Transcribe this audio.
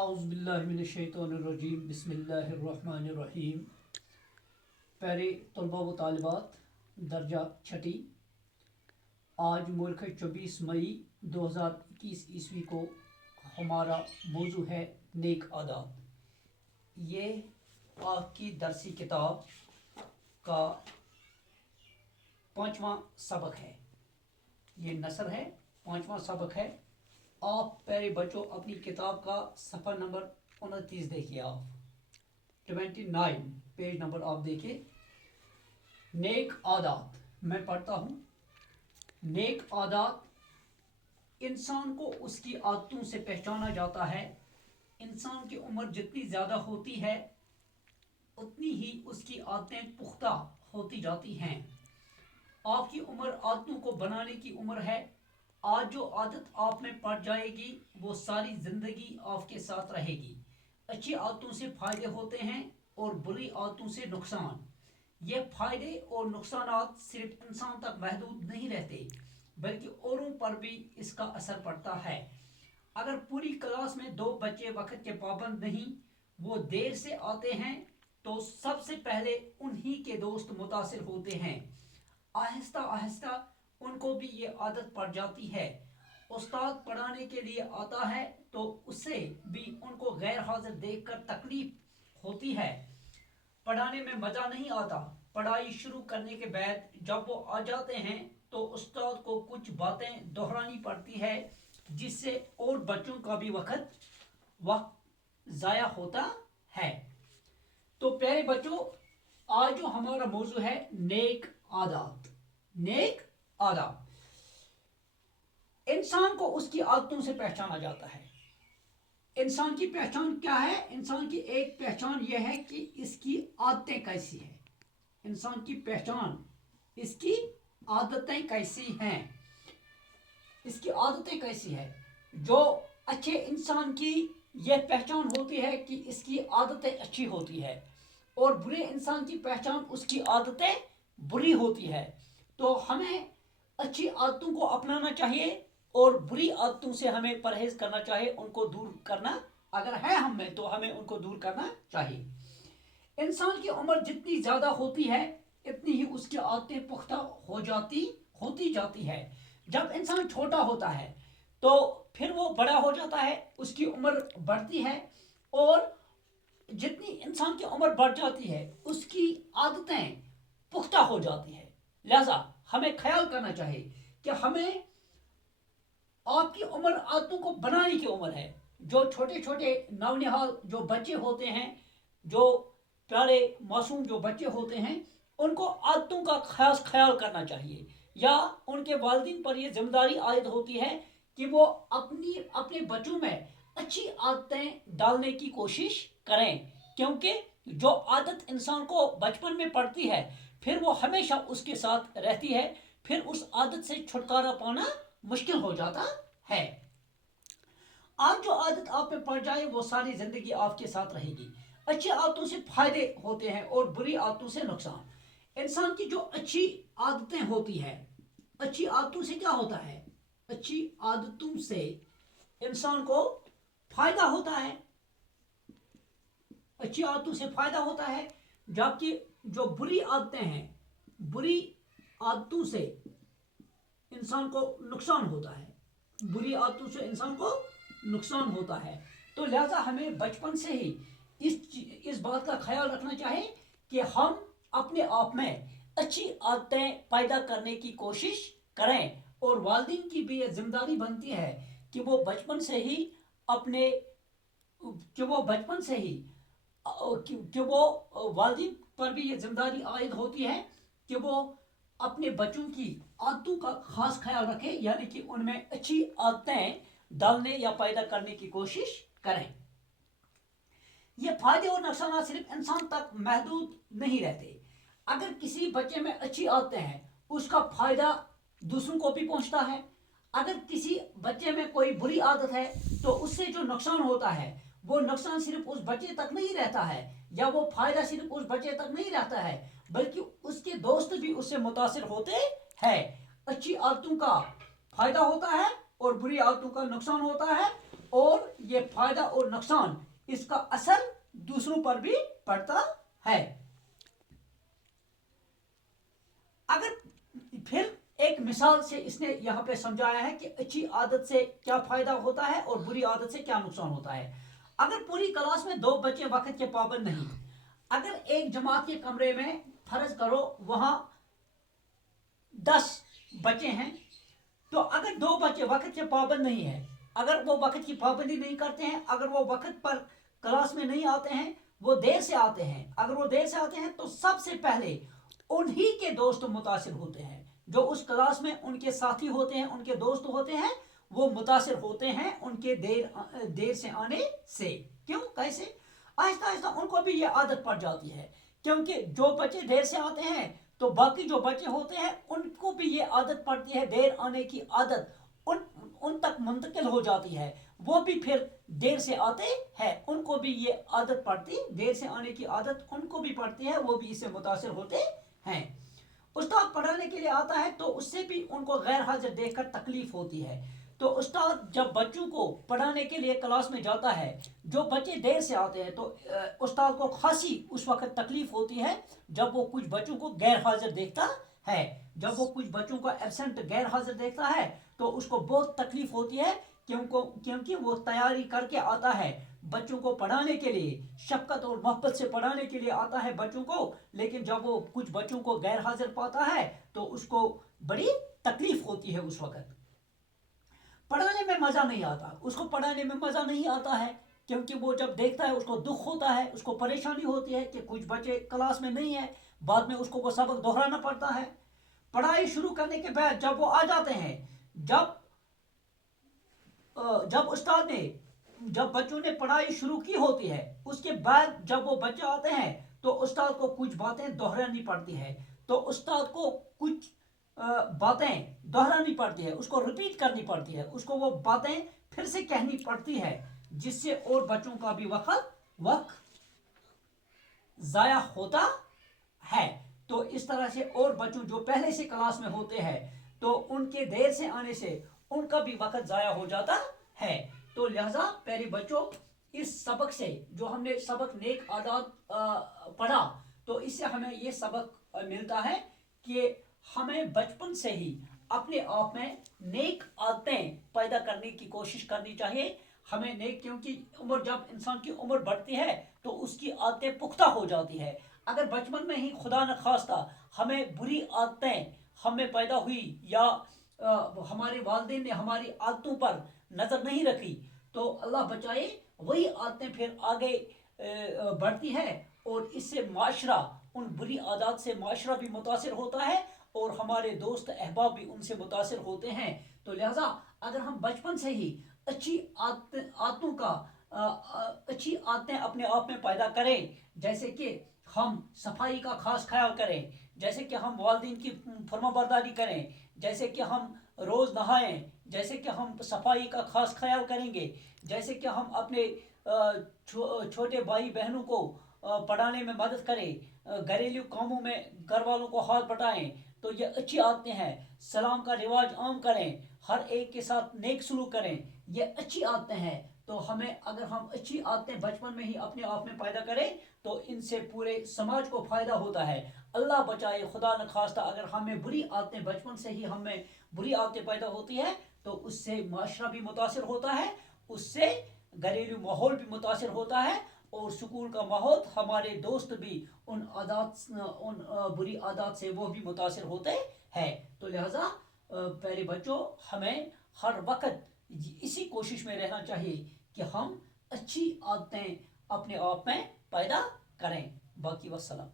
اعوذ باللہ من الشیطان الرجیم بسم اللہ الرحمن الرحیم. پیارے طلباء و طالبات درجہ چھٹی، آج ملک 24 مئی 2021 عیسوی کو ہمارا موضوع ہے نیک عادات. یہ آپ کی درسی کتاب کا 5واں سبق ہے. یہ نثر ہے، 5واں سبق ہے. آپ پیارے بچوں اپنی کتاب کا صفحہ نمبر 29 دیکھیے. آپ 29 پیج نمبر آپ دیکھیے. نیک عادات میں پڑھتا ہوں. نیک عادات انسان کو اس کی عادتوں سے پہچانا جاتا ہے. انسان کی عمر جتنی زیادہ ہوتی ہے اتنی ہی اس کی عادتیں پختہ ہوتی جاتی ہیں. آپ کی عمر عادتوں کو بنانے کی عمر ہے. آج جو عادت آپ میں پڑ جائے گی وہ ساری زندگی آپ کے ساتھ رہے گی. اچھی عادتوں سے فائدے ہوتے ہیں اور بری عادتوں سے نقصان. یہ فائدے اور نقصانات صرف انسان تک محدود نہیں رہتے بلکہ اوروں پر بھی اس کا اثر پڑتا ہے. اگر پوری کلاس میں 2 بچے وقت کے پابند نہیں، وہ دیر سے آتے ہیں، تو سب سے پہلے انہی کے دوست متاثر ہوتے ہیں. آہستہ آہستہ ان کو بھی یہ عادت پڑ جاتی ہے. استاد پڑھانے کے لیے آتا ہے تو اسے بھی ان کو غیر حاضر دیکھ کر تکلیف ہوتی ہے. پڑھانے میں مزہ نہیں آتا. پڑھائی شروع کرنے کے بعد جب وہ آ جاتے ہیں تو استاد کو کچھ باتیں دہرانی پڑتی ہے جس سے اور بچوں کا بھی وقت ضائع ہوتا ہے. تو پیارے بچوں، آج جو ہمارا موضوع ہے نیک عادات. نیک عادات انسان کو اس کی عادتوں سے پہچانا جاتا ہے. انسان کی پہچان کیا ہے؟ انسان کی ایک پہچان یہ ہے کہ اس کی عادتیں کیسی ہیں. انسان کی پہچان اس کی عادتیں کیسی ہیں. اس کی عادتیں کیسی ہیں. جو اچھے انسان کی یہ پہچان ہوتی ہے کہ اس کی عادتیں اچھی ہوتی ہے، اور برے انسان کی پہچان اس کی عادتیں بری ہوتی ہے. تو ہمیں اچھی عادتوں کو اپنانا چاہیے اور بری عادتوں سے ہمیں پرہیز کرنا چاہیے. ان کو دور کرنا اگر ہے ہم میں تو ہمیں ان کو دور کرنا چاہیے. انسان کی عمر جتنی زیادہ ہوتی ہے اتنی ہی اس کی عادتیں پختہ ہوتی جاتی ہے. جب انسان چھوٹا ہوتا ہے تو پھر وہ بڑا ہو جاتا ہے، اس کی عمر بڑھتی ہے، اور جتنی انسان کی عمر بڑھ جاتی ہے اس کی عادتیں پختہ ہو جاتی ہے. لہذا ہمیں خیال کرنا چاہیے کہ ہمیں آپ کی عمر عادتوں کو بنانے کی عمر ہے. جو چھوٹے چھوٹے نونہال جو بچے ہوتے ہیں، جو پیارے معصوم جو بچے ہوتے ہیں، ان کو عادتوں کا خاص خیال کرنا چاہیے. یا ان کے والدین پر یہ ذمہ داری عائد ہوتی ہے کہ وہ اپنے بچوں میں اچھی عادتیں ڈالنے کی کوشش کریں، کیونکہ جو عادت انسان کو بچپن میں پڑتی ہے پھر وہ ہمیشہ اس کے ساتھ رہتی ہے. پھر اس عادت سے چھٹکارا پانا مشکل ہو جاتا ہے. آج جو عادت آپ میں پڑ جائے وہ ساری زندگی آپ کے ساتھ رہے گی. اچھی عادتوں سے فائدے ہوتے ہیں اور بری عادتوں سے نقصان. انسان کی جو اچھی عادتیں ہوتی ہیں، اچھی عادتوں سے کیا ہوتا ہے؟ اچھی عادتوں سے انسان کو فائدہ ہوتا ہے. اچھی عادتوں سے فائدہ ہوتا ہے، جبکہ جو بری عادتیں ہیں، بری عادتوں سے انسان کو نقصان ہوتا ہے. بری عادتوں سے انسان کو نقصان ہوتا ہے. تو لہذا ہمیں بچپن سے ہی اس بات کا خیال رکھنا چاہیے کہ ہم اپنے آپ میں اچھی عادتیں پیدا کرنے کی کوشش کریں. اور والدین کی بھی یہ ذمہ داری بنتی ہے کہ وہ بچپن سے ہی والدین پر بھی یہ ذمہ داری عائد ہوتی ہے کہ وہ اپنے بچوں کی عادتوں کا خاص خیال رکھیں، یعنی کہ ان میں اچھی عادتیں ڈالنے یا پیدا کرنے کی کوشش کریں. یہ فائدے اور نقصانات صرف انسان تک محدود نہیں رہتے. اگر کسی بچے میں اچھی عادتیں ہیں اس کا فائدہ دوسروں کو بھی پہنچتا ہے. اگر کسی بچے میں کوئی بری عادت ہے تو اس سے جو نقصان ہوتا ہے وہ نقصان صرف اس بچے تک نہیں رہتا ہے، یا وہ فائدہ صرف اس بچے تک نہیں رہتا ہے، بلکہ اس کے دوست بھی اس سے متاثر ہوتے ہیں. اچھی عادتوں کا فائدہ ہوتا ہے اور بری عادتوں کا نقصان ہوتا ہے. اور یہ فائدہ اور نقصان اس کا اثر دوسروں پر بھی پڑتا ہے. اگر پھر ایک مثال سے اس نے یہاں پہ سمجھایا ہے کہ اچھی عادت سے کیا فائدہ ہوتا ہے اور بری عادت سے کیا نقصان ہوتا ہے. اگر پوری کلاس میں 2 بچے وقت کے پابند نہیں، اگر ایک جماعت کے کمرے میں فرض کرو وہاں 10 بچے ہیں، تو اگر 2 بچے وقت کے پابند نہیں ہیں، اگر وہ وقت کی پابندی نہیں کرتے ہیں، اگر وہ وقت پر کلاس میں نہیں آتے ہیں، وہ دیر سے آتے ہیں، اگر وہ دیر سے آتے ہیں تو سب سے پہلے انہی کے دوست متاثر ہوتے ہیں. جو اس کلاس میں ان کے ساتھی ہوتے ہیں، ان کے دوست ہوتے ہیں، وہ متاثر ہوتے ہیں ان کے دیر سے آنے سے. کیوں؟ کیسے؟ آہستہ آہستہ ان کو بھی یہ عادت پڑ جاتی ہے، کیونکہ جو بچے دیر سے آتے ہیں تو باقی جو بچے ہوتے ہیں ان کو بھی یہ عادت پڑتی ہے، دیر آنے کی عادت ان تک منتقل ہو جاتی ہے. وہ بھی پھر دیر سے آتے ہیں، ان کو بھی یہ عادت پڑتی، دیر سے آنے کی عادت ان کو بھی پڑتی ہے، وہ بھی اس سے متاثر ہوتے ہیں. استاد پڑھانے کے لیے آتا ہے تو اس سے بھی ان کو غیر حاضر دیکھ کر تکلیف ہوتی ہے. تو استاد جب بچوں کو پڑھانے کے لیے کلاس میں جاتا ہے، جو بچے دیر سے آتے ہیں تو استاد کو خاصی اس وقت تکلیف ہوتی ہے جب وہ کچھ بچوں کو غیر حاضر دیکھتا ہے. جب وہ کچھ بچوں کو ایبسنٹ غیر حاضر دیکھتا ہے تو اس کو بہت تکلیف ہوتی ہے، کیونکہ وہ تیاری کر کے آتا ہے بچوں کو پڑھانے کے لیے، شفقت اور محبت سے پڑھانے کے لیے آتا ہے بچوں کو، لیکن جب وہ کچھ بچوں کو غیر حاضر پاتا ہے تو اس کو بڑی تکلیف ہوتی ہے. اس وقت پڑھانے میں مزہ نہیں آتا، اس کو پڑھانے میں مزہ نہیں آتا ہے، کیونکہ وہ جب دیکھتا ہے اس کو دکھ ہوتا ہے، اس کو پریشانی ہوتی ہے کہ کچھ بچے کلاس میں نہیں ہیں، بعد میں اس کو وہ سبق دہرانا پڑتا ہے. پڑھائی شروع کرنے کے بعد جب وہ آ جاتے ہیں، جب استاد نے جب بچوں نے پڑھائی شروع کی ہوتی ہے، اس کے بعد جب وہ بچے آتے ہیں تو استاد کو کچھ باتیں دہرانی پڑتی ہے. تو استاد کو کچھ باتیں دہرانی پڑتی ہے، اس کو ریپیٹ کرنی پڑتی ہے، اس کو وہ باتیں پھر سے کہنی پڑتی ہے، جس سے اور بچوں کا بھی وقت ضائع ہوتا ہے. تو اس طرح سے اور بچوں جو پہلے سے کلاس میں ہوتے ہیں تو ان کے دیر سے آنے سے ان کا بھی وقت ضائع ہو جاتا ہے. تو لہذا پیارے بچوں، اس سبق سے جو ہم نے سبق نیک عادات پڑھا، تو اس سے ہمیں یہ سبق ملتا ہے کہ ہمیں بچپن سے ہی اپنے آپ میں نیک عادتیں پیدا کرنے کی کوشش کرنی چاہیے. ہمیں نیک، کیونکہ جب انسان کی عمر بڑھتی ہے تو اس کی عادتیں پختہ ہو جاتی ہے. اگر بچپن میں ہی خدا نخواستہ ہمیں بری عادتیں ہم میں پیدا ہوئی یا ہمارے والدین نے ہماری عادتوں پر نظر نہیں رکھی تو اللہ بچائے وہی عادتیں پھر آگے بڑھتی ہے، اور اس سے معاشرہ، ان بری عادات سے معاشرہ بھی متاثر ہوتا ہے اور ہمارے دوست احباب بھی ان سے متاثر ہوتے ہیں. تو لہٰذا اگر ہم بچپن سے ہی اچھی عادتیں اپنے آپ میں پیدا کریں، جیسے کہ ہم صفائی کا خاص خیال کریں، جیسے کہ ہم والدین کی فرمانبرداری کریں، جیسے کہ ہم روز نہائیں، جیسے کہ ہم صفائی کا خاص خیال کریں گے، جیسے کہ ہم اپنے چھوٹے بھائی بہنوں کو پڑھانے میں مدد کریں، گھریلو کاموں میں گھر والوں کو ہاتھ بٹائیں، تو یہ اچھی عادتیں ہیں. سلام کا رواج عام کریں، ہر ایک کے ساتھ نیک سلوک کریں، یہ اچھی عادتیں ہیں. تو اگر ہم اچھی عادتیں بچپن میں ہی اپنے آپ میں پیدا کریں تو ان سے پورے سماج کو فائدہ ہوتا ہے. اللہ بچائے خدا نخواستہ اگر ہمیں بری عادتیں بچپن سے ہی ہمیں بری عادتیں پیدا ہوتی ہے تو اس سے معاشرہ بھی متاثر ہوتا ہے، اس سے گھریلو ماحول بھی متاثر ہوتا ہے، اور سکول کا ماحول، ہمارے دوست بھی ان بری عادات سے وہ بھی متاثر ہوتے ہیں. تو لہذا پیارے بچوں، ہمیں ہر وقت اسی کوشش میں رہنا چاہیے کہ ہم اچھی عادتیں اپنے آپ میں پیدا کریں. باقی وسلام.